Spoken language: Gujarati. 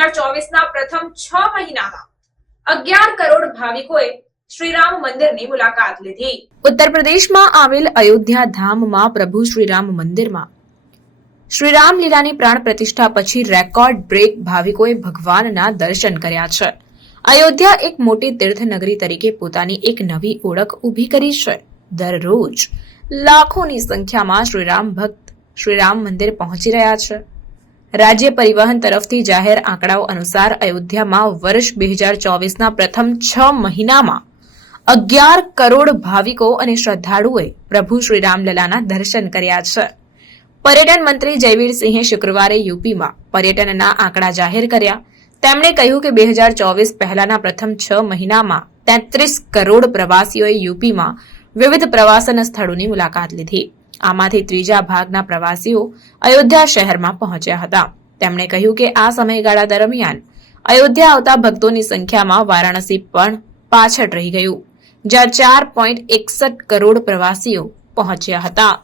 હજાર ચોવીસના પ્રથમ છ મહિનામાં અગિયાર કરોડ ભાવિકોએ શ્રીરામ મંદિરની મુલાકાત લીધી. ઉત્તર પ્રદેશમાં આવેલ અયોધ્યા ધામમાં પ્રભુ શ્રીરામ મંદિરમાં શ્રીરામ લીલાની પ્રાણ પ્રતિષ્ઠા પછી રેકોર્ડ બ્રેક ભાવિકોએ ભગવાનના દર્શન કર્યા છે. અયોધ્યા એક મોટી તીર્થનગરી તરીકે પોતાની એક નવી ઓળખ ઊભી કરી છે. દરરોજ લાખોની સંખ્યામાં શ્રીરામ ભક્ત શ્રીરામ મંદિર પહોંચી રહ્યા છે. રાજ્ય પરિવહન તરફથી જાહેર આંકડાઓ અનુસાર અયોધ્યામાં વર્ષ બે હજાર ચોવીસના પ્રથમ છ મહિનામાં અગિયાર કરોડ ભાવિકો અને શ્રદ્ધાળુઓએ પ્રભુ શ્રીરામલલાના દર્શન કર્યા છે. પર્યટન મંત્રી જયવીરસિંહે શુક્રવારે યુપીમાં પર્યટનના આંકડા જાહેર કર્યા. તેમણે કહ્યું કે બે હજાર ચોવીસ પહેલાના પ્રથમ છ મહિનામાં તેત્રીસ કરોડ પ્રવાસીઓએ યુપીમાં વિવિધ પ્રવાસન સ્થળોની મુલાકાત લીધી. આમાંથી ત્રીજા ભાગના પ્રવાસીઓ અયોધ્યા શહેરમાં પહોંચ્યા હતા. તેમણે કહ્યું કે આ સમયગાળા દરમિયાન અયોધ્યા આવતા ભક્તોની સંખ્યામાં વારાણસી પણ પાછળ રહી ગયું, જ્યાં ચાર પોઈન્ટ એકસઠ કરોડ પ્રવાસીઓ પહોંચ્યા હતા.